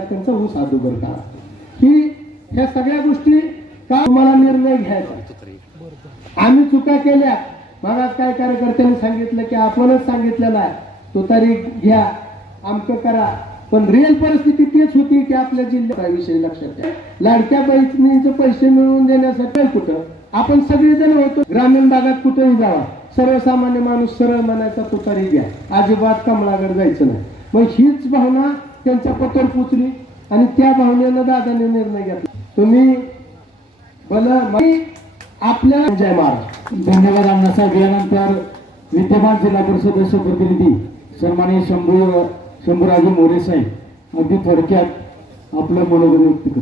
त्यांचा ऊस अदोगर करा ही ह्या सगळ्या गोष्टी का तुम्हाला निर्णय घ्यायचा? आम्ही चुका केल्या. मला काय कार्यकर्त्यांनी सांगितलं की आपणच सांगितलेलं आहे तो तरी घ्या आमचं करा. पण रिअल परिस्थिती तेच होती की आपल्या जिल्ह्याचा विषय लक्षात घ्या. लाडक्या बहिणींचे पैसे मिळवून देण्यासाठी कुठं? आपण सगळेजण होतो. ग्रामीण भागात कुठेही जावा. सर्वसामान्य माणूस सरळ म्हणायचा तुतारी घ्या. अजिबात कमळाकडे जायचं नाही. मग हीच भावना त्यांच्या पत्र पोचली आणि त्या भावनेनं दादाने निर्णय घेतला. तुम्ही भलं आपल्याला जय महाराज धन्यवाद अण्णासाहेब यानंतर विद्यमान जिल्हा परिषद सदस्य प्रतिनिधी सन्माननीय शंभू शंभूराजे मोरे साहेब अगदी थोडक्यात आपलं मनोगत व्यक्त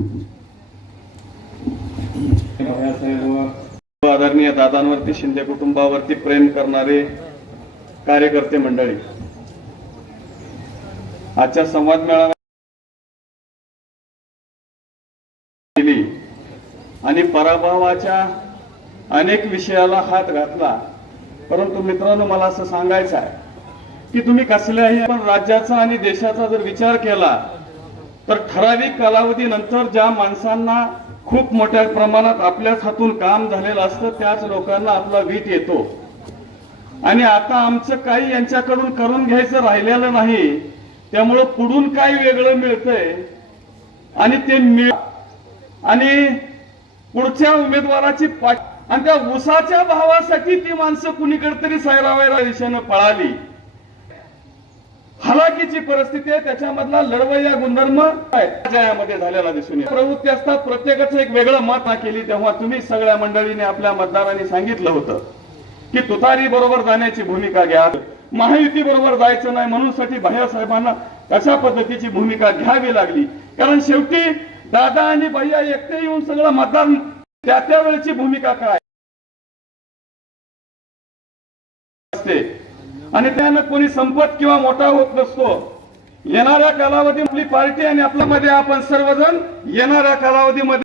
व आदरणीय दादांवरती शिंदे कुटुंबावरती प्रेम करणारे कार्यकर्ते मंडळी आजच्या संवाद मेळाव्यात आणि पराभवाच्या अनेक विषयाला हात घातला. परंतु मित्रांनो मला असं सांगायचं आहे की तुम्ही कसल्याही पण राज्याचा आणि देशाचा जर विचार केला तर ठराविक कालावधीनंतर ज्या माणसांना खूप मोठ्या प्रमाणात आपल्याच हातून काम झालेलं असतं त्याच लोकांना आपला वीट येतो. आणि आता आमचं काही यांच्याकडून करून घ्यायचं राहिलेलं नाही त्यामुळं पुढून काय वेगळं मिळतंय. आणि ते मिळ आणि पुढच्या उमेदवाराची आणि त्या उसाच्या भावासाठी ती माणसं कुणीकडे तरी सैरावैरा दिशेनं पळाली. हलाकीची परिस्थिती आहे त्याच्यामधला लढवय्या गुणधर्म जयामध्ये झालेला दिसून येतो. प्रवृत्ती असतात प्रत्येकाचं एक वेगळं मत ना केली तेव्हा तुम्ही सगळ्या मंडळीने आपल्या मतदारांनी सांगितलं होतं की तुतारी बरोबर जाण्याची भूमिका घ्या. महायुती बरोबर जायचं नाही म्हणून साठी भैयासाहेबांना कशा पद्धतीची भूमिका घ्यावी लागली? कारण शेवटी दादा आणि भैया एकटे येऊन सगळं मतदान त्या त्यावेळेची भूमिका काय? असते. आणि त्यानं कोणी संपत किंवा मोठा होत नसतो. येणाऱ्या कालावधी आपली पार्टी आणि आपल्यामध्ये आपण सर्वजण येणाऱ्या कालावधीमध्ये